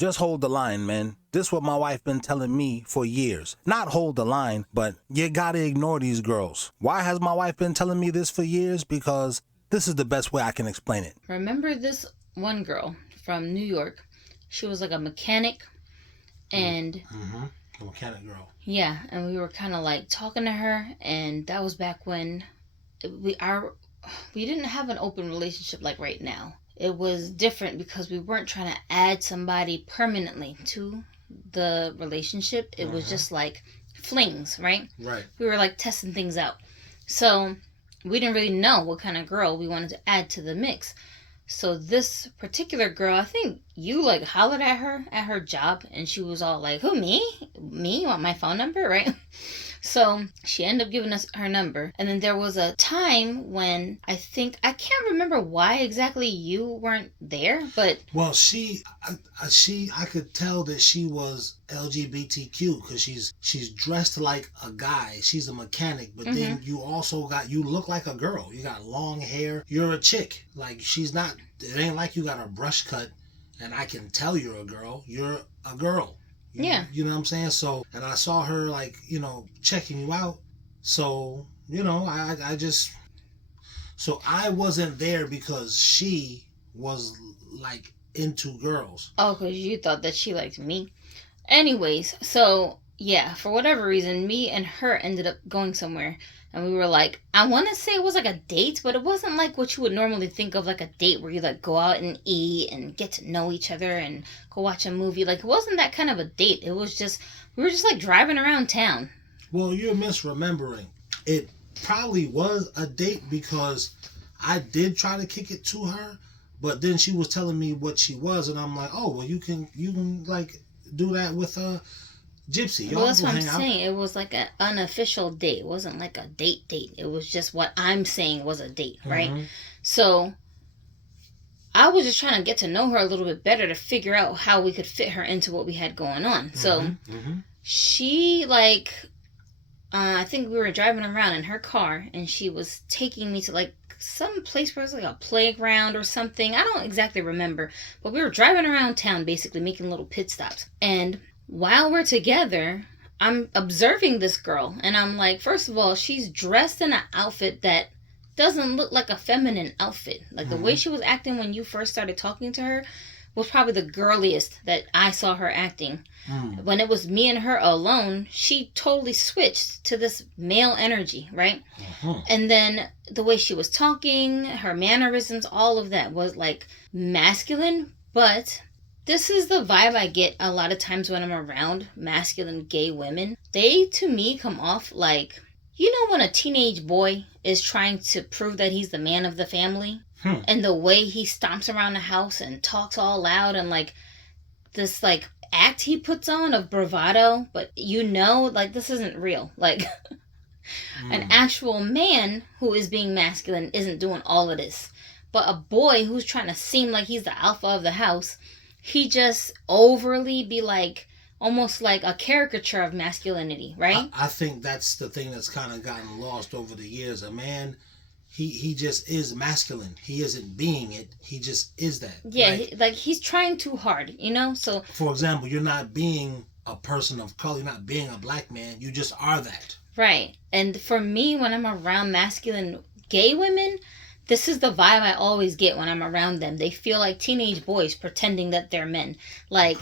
Just hold the line, man. This what my wife been telling me for years. Not hold the line, but you gotta ignore these girls. Why has my wife been telling me this for years? Because this is the best way I can explain it. Remember this one girl from New York? She was like a mechanic, and A mechanic girl. Yeah, and we were kind of like talking to her, and that was back when we didn't have an open relationship like right now. It was different because we weren't trying to add somebody permanently to the relationship. It was just like flings, right? Right. We were like testing things out. So we didn't really know what kind of girl we wanted to add to the mix. So this particular girl, I think you like hollered at her job, and she was all like, who, me? Me? You want my phone number, right? So she ended up giving us her number. And then there was a time when I can't remember why exactly you weren't there, but... Well, I could tell that she was LGBTQ because she's dressed like a guy. She's a mechanic, but then you look like a girl. You got long hair. You're a chick. Like, it ain't like you got a brush cut and I can tell you're a girl. You're a girl. Yeah. You know what I'm saying? So, and I saw her, like, checking you out. So, so I wasn't there because she was, like, into girls. Oh, because you thought that she liked me. Anyways, so, yeah, for whatever reason, me and her ended up going somewhere. And we were like, I want to say it was like a date, but it wasn't like what you would normally think of like a date where you like go out and eat and get to know each other and go watch a movie. Like, it wasn't that kind of a date. It was just, we were just like driving around town. Well, you're misremembering. It probably was a date because I did try to kick it to her, but then she was telling me what she was, and I'm like, oh, well, you can like do that with Gypsy. Well, that's what I'm saying. It was like an unofficial date. It wasn't like a date. It was just what I'm saying was a date, right? So I was just trying to get to know her a little bit better to figure out how we could fit her into what we had going on. So she, like, I think we were driving around in her car, and she was taking me to, like, some place where it was like a playground or something. I don't exactly remember. But we were driving around town, basically, making little pit stops. And while we're together, I'm observing this girl, and I'm like, first of all, she's dressed in an outfit that doesn't look like a feminine outfit. Like, the way she was acting when you first started talking to her was probably the girliest that I saw her acting. When it was me and her alone, she totally switched to this male energy, right? And then the way she was talking, her mannerisms, all of that was like masculine, but this is the vibe I get a lot of times when I'm around masculine gay women. They, to me, come off like, you know, when a teenage boy is trying to prove that he's the man of the family, and the way he stomps around the house and talks all loud and like this like act he puts on of bravado, but like, this isn't real. Like, an actual man who is being masculine isn't doing all of this. But a boy who's trying to seem like he's the alpha of the house, he just overly be like, almost like a caricature of masculinity, right? I think that's the thing that's kind of gotten lost over the years. A man, he just is masculine. He isn't being it. He just is that. Yeah, like he's trying too hard, So, for example, you're not being a person of color. You're not being a black man. You just are that. Right. And for me, when I'm around masculine gay women, this is the vibe I always get when I'm around them. They feel like teenage boys pretending that they're men. Like,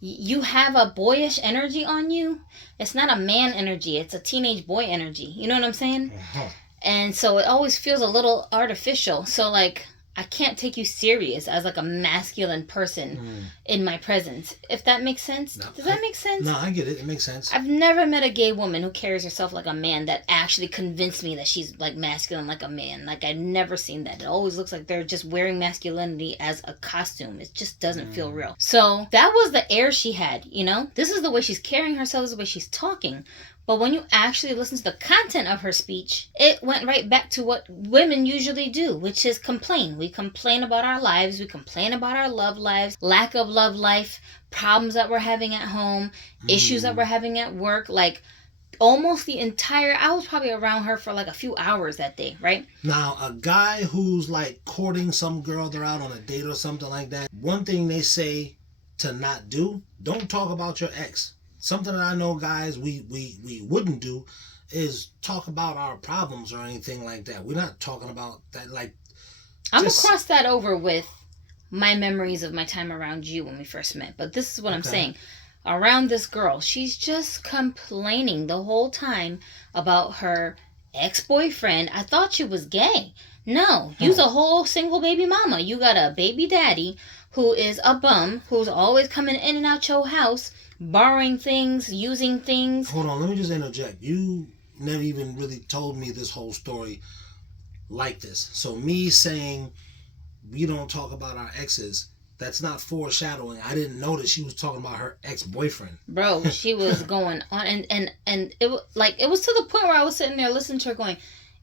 you have a boyish energy on you. It's not a man energy. It's a teenage boy energy. You know what I'm saying? And so it always feels a little artificial. So, like, I can't take you serious as, like, a masculine person in my presence. If that makes sense? No, Does that make sense? No, I get it. It makes sense. I've never met a gay woman who carries herself like a man that actually convinced me that she's, like, masculine like a man. Like, I've never seen that. It always looks like they're just wearing masculinity as a costume. It just doesn't feel real. So, that was the air she had, This is the way she's carrying herself, this is the way she's talking. But when you actually listen to the content of her speech, it went right back to what women usually do, which is complain. We complain about our lives. We complain about our love lives, lack of love life, problems that we're having at home, issues that we're having at work. Like, almost I was probably around her for like a few hours that day, right? Now, a guy who's like courting some girl, they're out on a date or something like that. One thing they say to not do, don't talk about your ex. Something that I know guys we wouldn't do is talk about our problems or anything like that. We're not talking about that. Like, I'm gonna cross that over with my memories of my time around you when we first met. But this is what I'm saying. Around this girl, she's just complaining the whole time about her ex-boyfriend. I thought you was gay. No, you's a whole single baby mama. You got a baby daddy who is a bum, who's always coming in and out your house, borrowing things, using things. Hold on, let me just interject. You never even really told me this whole story like this. So me saying we don't talk about our exes, that's not foreshadowing. I didn't know that she was talking about her ex-boyfriend. Bro, she was going on and it was to the point where I was sitting there listening to her going,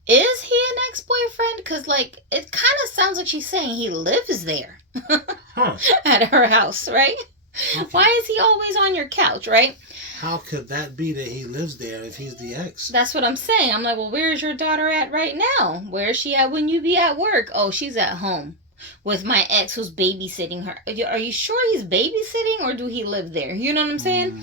is he an ex-boyfriend? Because, like, it kind of sounds like she's saying he lives there at her house, right? Okay. Why is he always on your couch, right? How could that be that he lives there if he's the ex? That's what I'm saying. I'm like, well, where's your daughter at right now? Where is she at when you be at work? Oh, she's at home with my ex who's babysitting her. Are you sure he's babysitting or do he live there? You know what I'm saying?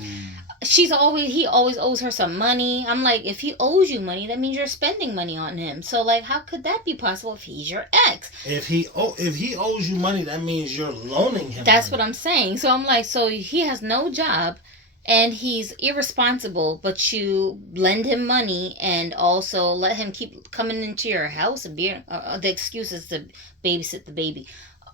He always owes her some money. I'm like, if he owes you money, that means you're spending money on him. So, like, how could that be possible if he's your ex? If he owes you money, that means you're loaning him That's money. What I'm saying. So I'm like, so he has no job and he's irresponsible, but you lend him money and also let him keep coming into your house and be the excuse is to babysit the baby.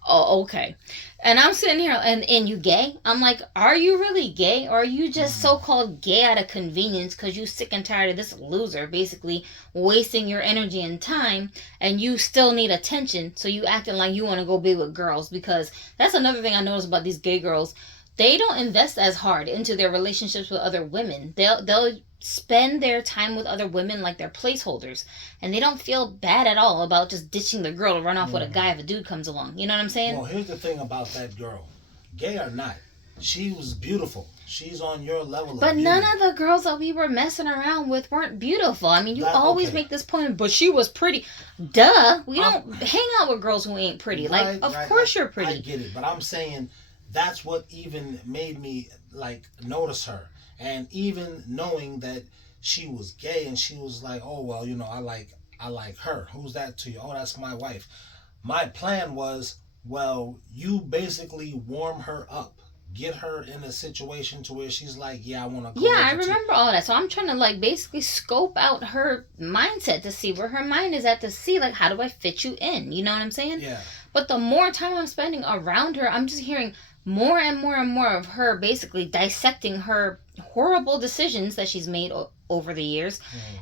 Oh, okay. And I'm sitting here, and you gay? I'm like, are you really gay? Or are you just so-called gay out of convenience because you sick and tired of this loser basically wasting your energy and time, and you still need attention, so you acting like you want to go be with girls? Because that's another thing I notice about these gay girls. They don't invest as hard into their relationships with other women. They'll spend their time with other women like they're placeholders. And they don't feel bad at all about just ditching the girl to run off with a guy if a dude comes along. You know what I'm saying? Well, here's the thing about that girl. Gay or not, she was beautiful. She's on your level of But beauty. none of the girls that we were messing around with weren't beautiful. I mean, you always make this point, but she was pretty. Duh. We don't hang out with girls who ain't pretty. Like, of course you're pretty. I get it, but I'm saying that's what even made me, like, notice her. And even knowing that she was gay and she was like, oh, well, you know, I like her. Who's that to you? Oh, that's my wife. My plan was, well, you basically warm her up. Get her in a situation to where she's like, yeah, I want to go. Yeah, I remember all that. So I'm trying to, like, basically scope out her mindset to see where her mind is at, to see, like, how do I fit you in? You know what I'm saying? Yeah. But the more time I'm spending around her, I'm just hearing more and more and more of her basically dissecting her horrible decisions that she's made over the years,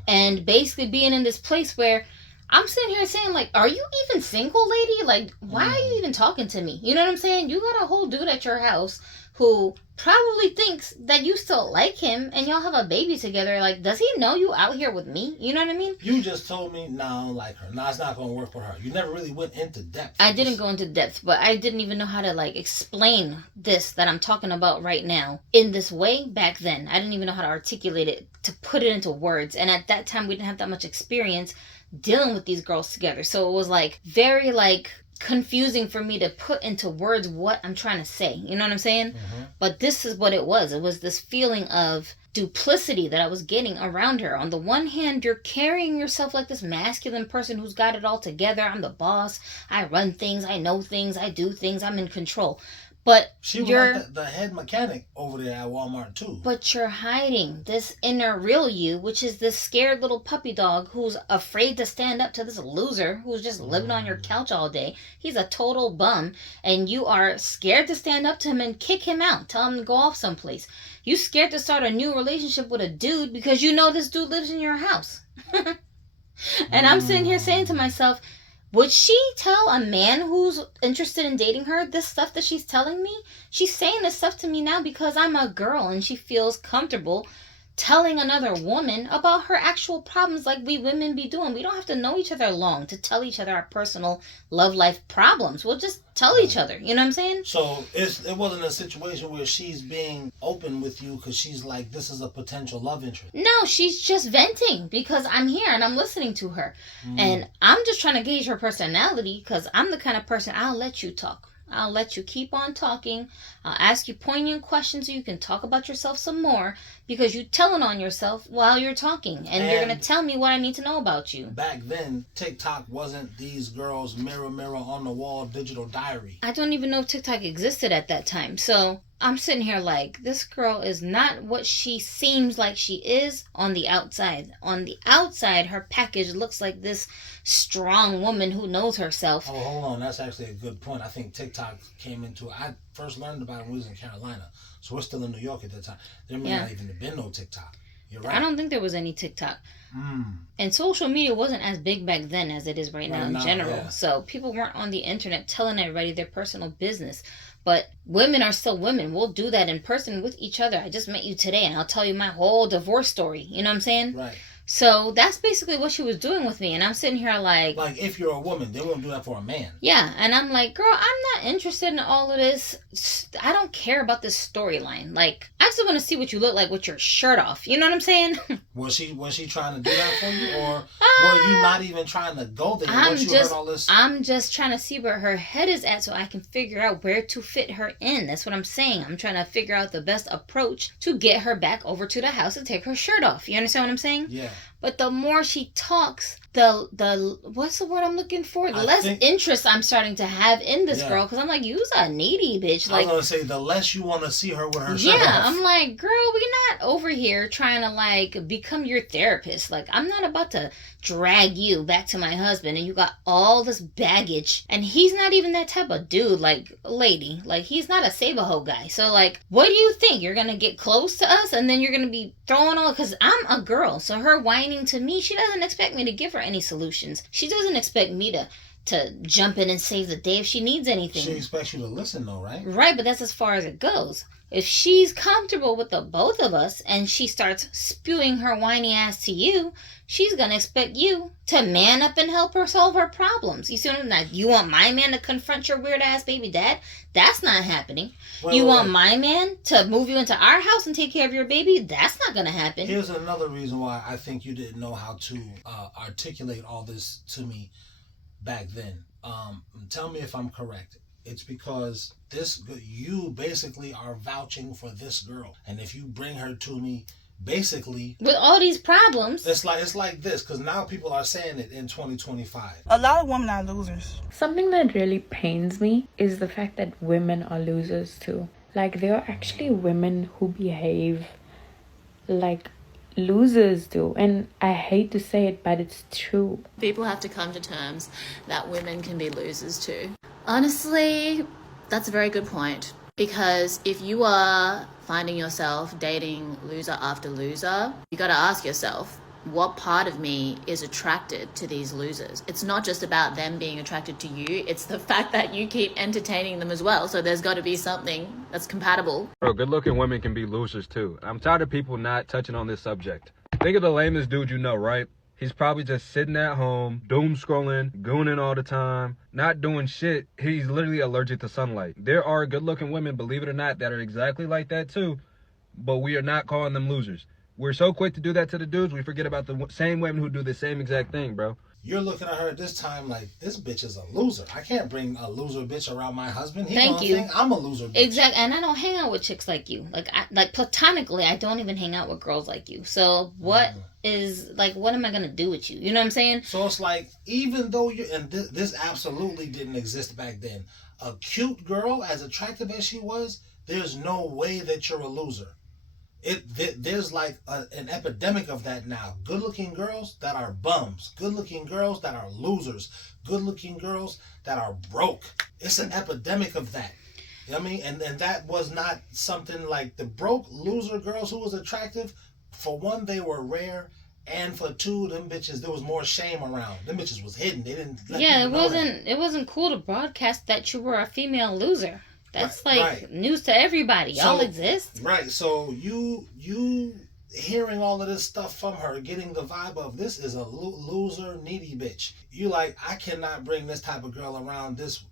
and basically being in this place where I'm sitting here saying, like, are you even single, lady? Like, why are you even talking to me? You know what I'm saying? You got a whole dude at your house who probably thinks that you still like him and y'all have a baby together. Like, does he know you out here with me? You know what I mean? You just told me, no, I don't like her. No, it's not going to work with her. You never really went into depth. I didn't go into depth, but I didn't even know how to, like, explain this that I'm talking about right now in this way back then. I didn't even know how to articulate it, to put it into words. And at that time, we didn't have that much experience dealing with these girls together. So it was, like, very, like, confusing for me to put into words what I'm trying to say. You know what I'm saying? But this is what it was. It was this feeling of duplicity that I was getting around her. On the one hand, you're carrying yourself like this masculine person who's got it all together. I'm the boss. I run things. I know things. I do things. I'm in control. But she was like the head mechanic over there at Walmart too. But you're hiding this inner real you, which is this scared little puppy dog who's afraid to stand up to this loser who's just living on your couch all day. He's a total bum, and you are scared to stand up to him and kick him out. Tell him to go off someplace. You scared to start a new relationship with a dude because you know this dude lives in your house. And I'm sitting here saying to myself, would she tell a man who's interested in dating her this stuff that she's telling me? She's saying this stuff to me now because I'm a girl and she feels comfortable telling another woman about her actual problems like we women be doing. We don't have to know each other long to tell each other our personal love life problems. We'll just tell each other. You know what I'm saying? So it wasn't a situation where she's being open with you because she's like, this is a potential love interest. No, she's just venting because I'm here and I'm listening to her. And I'm just trying to gauge her personality because I'm the kind of person, I'll let you talk. I'll let you keep on talking. I'll ask you poignant questions so you can talk about yourself some more, because you're telling on yourself while you're talking, and you're going to tell me what I need to know about you. Back then, TikTok wasn't these girls' mirror on the wall digital diary. I don't even know if TikTok existed at that time. So I'm sitting here like, this girl is not what she seems like she is on the outside. On the outside, her package looks like this strong woman who knows herself. Oh, hold on. That's actually a good point. I think TikTok came into it. I first learned about it when we was in Carolina. So we're still in New York at that time. There may not even have been no TikTok. You're right. I don't think there was any TikTok. And social media wasn't as big back then as it is right now in general. Yeah. So people weren't on the internet telling everybody their personal business. But women are still women. We'll do that in person with each other. I just met you today and I'll tell you my whole divorce story. You know what I'm saying? Right. So that's basically what she was doing with me. And I'm sitting here like... Like, if you're a woman, they won't do that for a man. Yeah. And I'm like, girl, I'm not interested in all of this. I don't care about this storyline. Like, I just want to see what you look like with your shirt off. You know what I'm saying? Was she trying to do that for you? Or were you not even trying to go there once you heard all this? I'm just trying to see where her head is at so I can figure out where to fit her in. That's what I'm saying. I'm trying to figure out the best approach to get her back over to the house and take her shirt off. You understand what I'm saying? Yeah. But the more she talks, the what's the word I'm looking for? The less interest I'm starting to have in this girl, because I'm like, you's a needy bitch. Like, I was gonna say, the less you want to see her with her shirt off. Yeah, I'm like, girl, we're not over here trying to like become your therapist. Like, I'm not about to drag you back to my husband, and you got all this baggage, and he's not even that type of dude. Like, lady, like, he's not a save-a-hoe guy. So like, what do you think? You're gonna get close to us, and then you're gonna be throwing all, because I'm a girl, so her whining to me, she doesn't expect me to give her any solutions. She doesn't expect me to jump in and save the day if she needs anything. She expects you to listen though, right? Right, but that's as far as it goes. If she's comfortable with the both of us and she starts spewing her whiny ass to you, she's gonna expect you to man up and help her solve her problems. You see what I'm saying? You want my man to confront your weird ass baby dad? That's not happening. You want my man to move you into our house and take care of your baby? That's not gonna happen. Here's another reason why I think you didn't know how to articulate all this to me back then. Tell me if I'm correct. It's because you basically are vouching for this girl, and if you bring her to me, basically with all these problems, it's like this, because now people are saying it in 2025. A lot of women are losers. Something that really pains me is the fact that women are losers too. Like, there are actually women who behave like losers do, and I hate to say it, but it's true. People have to come to terms that women can be losers too. Honestly, that's a very good point, because if you are finding yourself dating loser after loser, you got to ask yourself, what part of me is attracted to these losers? It's not just about them being attracted to you, it's the fact that you keep entertaining them as well. So there's got to be something that's compatible. Bro, good-looking women can be losers too. I'm tired of people not touching on this subject. Think of the lamest dude you know, right? He's probably just sitting at home, doom scrolling, gooning all the time, not doing shit. He's literally allergic to sunlight. There are good-looking women, believe it or not, that are exactly like that too, but we are not calling them losers. We're so quick to do that to the dudes, we forget about the same women who do the same exact thing, bro. You're looking at her at this time like, this bitch is a loser. I can't bring a loser bitch around my husband. He Thank you. Think I'm a loser bitch. Exactly, and I don't hang out with chicks like you. Like platonically, I don't even hang out with girls like you. So what what am I gonna do with you? You know what I'm saying? So it's like, even though this absolutely didn't exist back then, a cute girl, as attractive as she was, there's no way that you're a loser. There's like an epidemic of that now. Good-looking girls that are bums. Good-looking girls that are losers. Good-looking girls that are broke. It's an epidemic of that. You know what I mean? And that was not something like the broke loser girls who was attractive. For one, they were rare. And for two, them bitches, there was more shame around. Them bitches was hidden. They didn't let people know that. It wasn't cool to broadcast that you were a female loser. That's news to everybody. Y'all exist. Right. So you hearing all of this stuff from her, getting the vibe of this is a loser, needy bitch. You like, I cannot bring this type of girl around this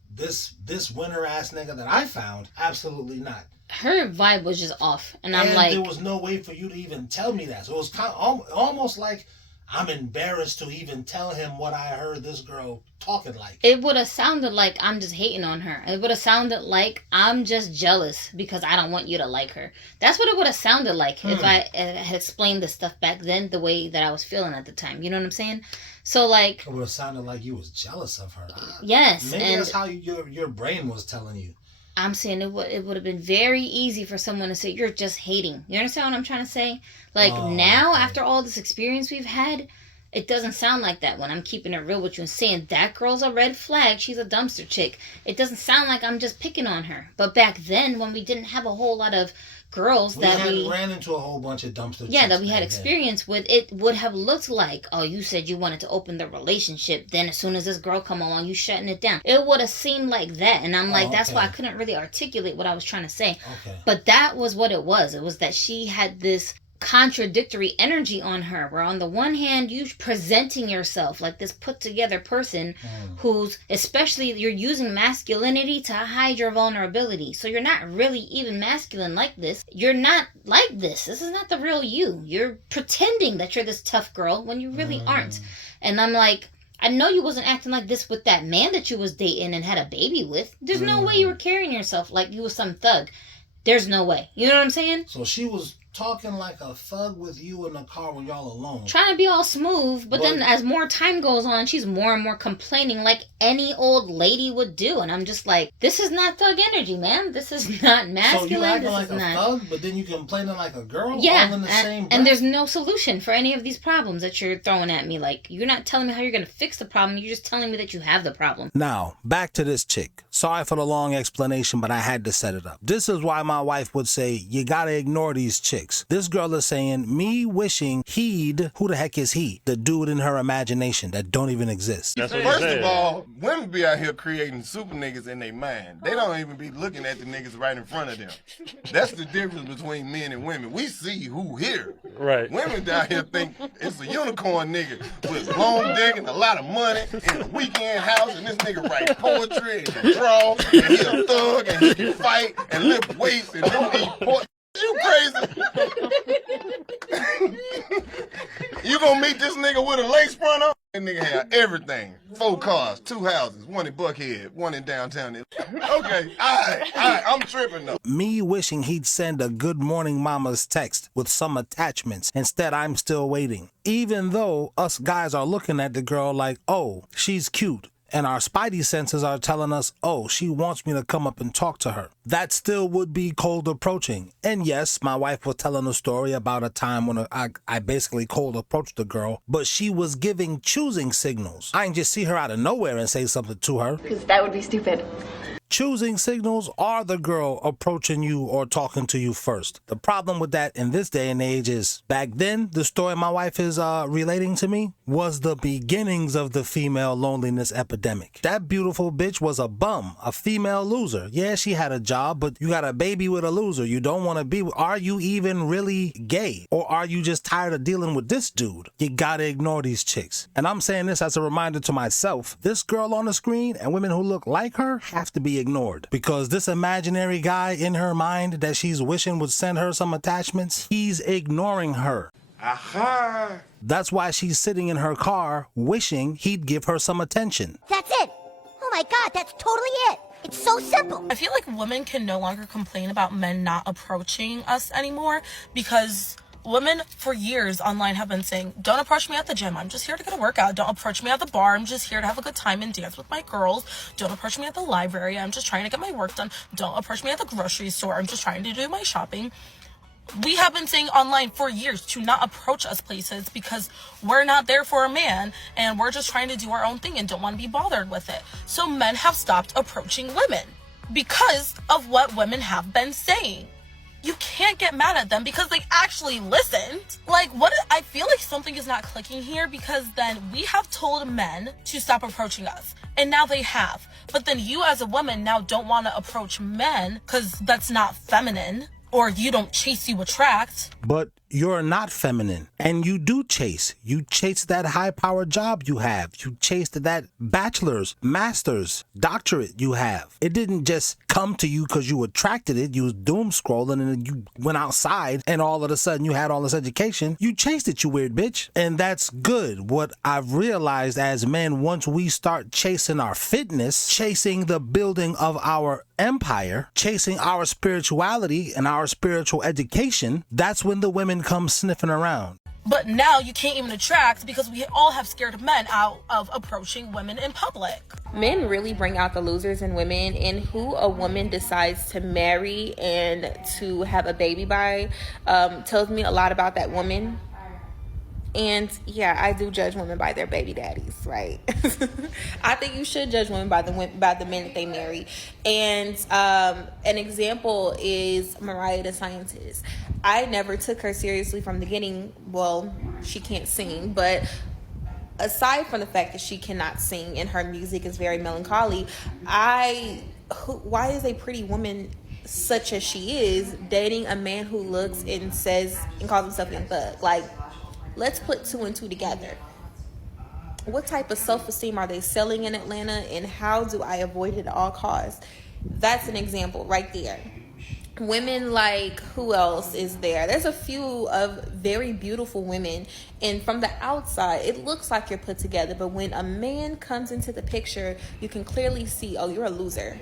winner ass nigga that I found. Absolutely not. Her vibe was just off, and I'm like, there was no way for you to even tell me that. So it was kind of almost like I'm embarrassed to even tell him what I heard this girl talking like. It would have sounded like I'm just hating on her. It would have sounded like I'm just jealous because I don't want you to like her. That's what it would have sounded like if I had explained this stuff back then the way that I was feeling at the time. You know what I'm saying? So, like... It would have sounded like you was jealous of her. Yes. Maybe that's how your brain was telling you. I'm saying it would have been very easy for someone to say, you're just hating. You understand what I'm trying to say? Like, now, after all this experience we've had, it doesn't sound like that when I'm keeping it real with you and saying, that girl's a red flag, she's a dumpster chick. It doesn't sound like I'm just picking on her. But back then, when we didn't have a whole lot of girls we ran into a whole bunch of dumpster chicks that we had experience with, it would have looked like, oh, you said you wanted to open the relationship, then as soon as this girl come along, you shutting it down. It would have seemed like that, and I'm like, that's why I couldn't really articulate what I was trying to say. But that was what it was. It was that she had this contradictory energy on her, where on the one hand you presenting yourself like this put together person who's, especially, you're using masculinity to hide your vulnerability, so you're not really even masculine like this. You're not like this is not the real you. You're pretending that you're this tough girl when you really aren't. And I'm like, I know you wasn't acting like this with that man that you was dating and had a baby with. There's no way you were carrying yourself like you was some thug. There's no way. You know what I'm saying? So she was talking like a thug with you in the car when y'all alone. Trying to be all smooth, but then as more time goes on, she's more and more complaining like any old lady would do. And I'm just like, this is not thug energy, man. This is not masculine. So you acting this like is a not... thug, but then you complaining like a girl? Yeah, all in the same breath? And there's no solution for any of these problems that you're throwing at me. Like, you're not telling me how you're going to fix the problem. You're just telling me that you have the problem. Now, back to this chick. Sorry for the long explanation, but I had to set it up. This is why my wife would say, you gotta ignore these chicks. This girl is saying, me wishing who the heck is he? The dude in her imagination that don't even exist. First of all, women be out here creating super niggas in their mind. They don't even be looking at the niggas right in front of them. That's the difference between men and women. We see who here. Right. Women down here think it's a unicorn nigga with long dick and a lot of money in a weekend house, and this nigga write poetry and can draw, and he a thug, and he can fight and lift weights and don't eat pork. You crazy? You gonna meet this nigga with a lace front on? That nigga have everything. 4 cars, 2 houses, 1 in Buckhead, 1 in downtown. Okay, all right, I'm tripping though. Me wishing he'd send a good morning mama's text with some attachments. Instead, I'm still waiting. Even though us guys are looking at the girl like, oh, she's cute. And our spidey senses are telling us, oh, she wants me to come up and talk to her. That still would be cold approaching. And yes, my wife was telling a story about a time when I basically cold approached the girl, but she was giving choosing signals. I didn't just see her out of nowhere and say something to her. Because that would be stupid. Choosing signals are the girl approaching you or talking to you first. The problem with that in this day and age is, back then, the story my wife is relating to me was the beginnings of the female loneliness epidemic. That beautiful bitch was a bum, a female loser. Yeah, she had a job, but you got a baby with a loser. You don't want to be with. Are you even really gay? Or are you just tired of dealing with this dude? You gotta ignore these chicks. And I'm saying this as a reminder to myself. This girl on the screen and women who look like her have to be ignored, because this imaginary guy in her mind that she's wishing would send her some attachments, he's ignoring her. Aha! That's why she's sitting in her car wishing he'd give her some attention. That's it. Oh my God, that's totally it. It's so simple. I feel like women can no longer complain about men not approaching us anymore, because women for years online have been saying, don't approach me at the gym, I'm just here to get a workout. Don't approach me at the bar, I'm just here to have a good time and dance with my girls. Don't approach me at the library, I'm just trying to get my work done. Don't approach me at the grocery store, I'm just trying to do my shopping. We have been saying online for years to not approach us places because we're not there for a man and we're just trying to do our own thing and don't want to be bothered with it. So men have stopped approaching women because of what women have been saying. You can't get mad at them because they actually listened. Like, what? I feel like something is not clicking here, because then we have told men to stop approaching us, and now they have. But then you as a woman now don't want to approach men because that's not feminine, or you don't chase, you attract. But you're not feminine and you do chase. You chase that high-powered job you have. You chased that bachelor's, master's, doctorate you have. It didn't just come to you because you attracted it. You was doom scrolling and you went outside and all of a sudden you had all this education. You chased it, you weird bitch. And that's good. What I've realized as men, once we start chasing our fitness, chasing the building of our empire, chasing our spirituality and our spiritual education, that's when the women come sniffing around. But now you can't even attract because we all have scared men out of approaching women in public. Men really bring out the losers in women, and who a woman decides to marry and to have a baby by tells me a lot about that woman. And yeah, I do judge women by their baby daddies, right? I think you should judge women by the men that they marry. And an example is Mariah the Scientist. I never took her seriously from the beginning. Well, she can't sing, but aside from the fact that she cannot sing and her music is very melancholy, why is a pretty woman such as she is dating a man who looks and says and calls himself Young Thug? Like, let's put two and two together. What type of self-esteem are they selling in Atlanta, and how do I avoid it at all costs? That's an example right there. Women like, who else is there? There's a few of very beautiful women, and from the outside, it looks like you're put together, but when a man comes into the picture, you can clearly see, oh, you're a loser.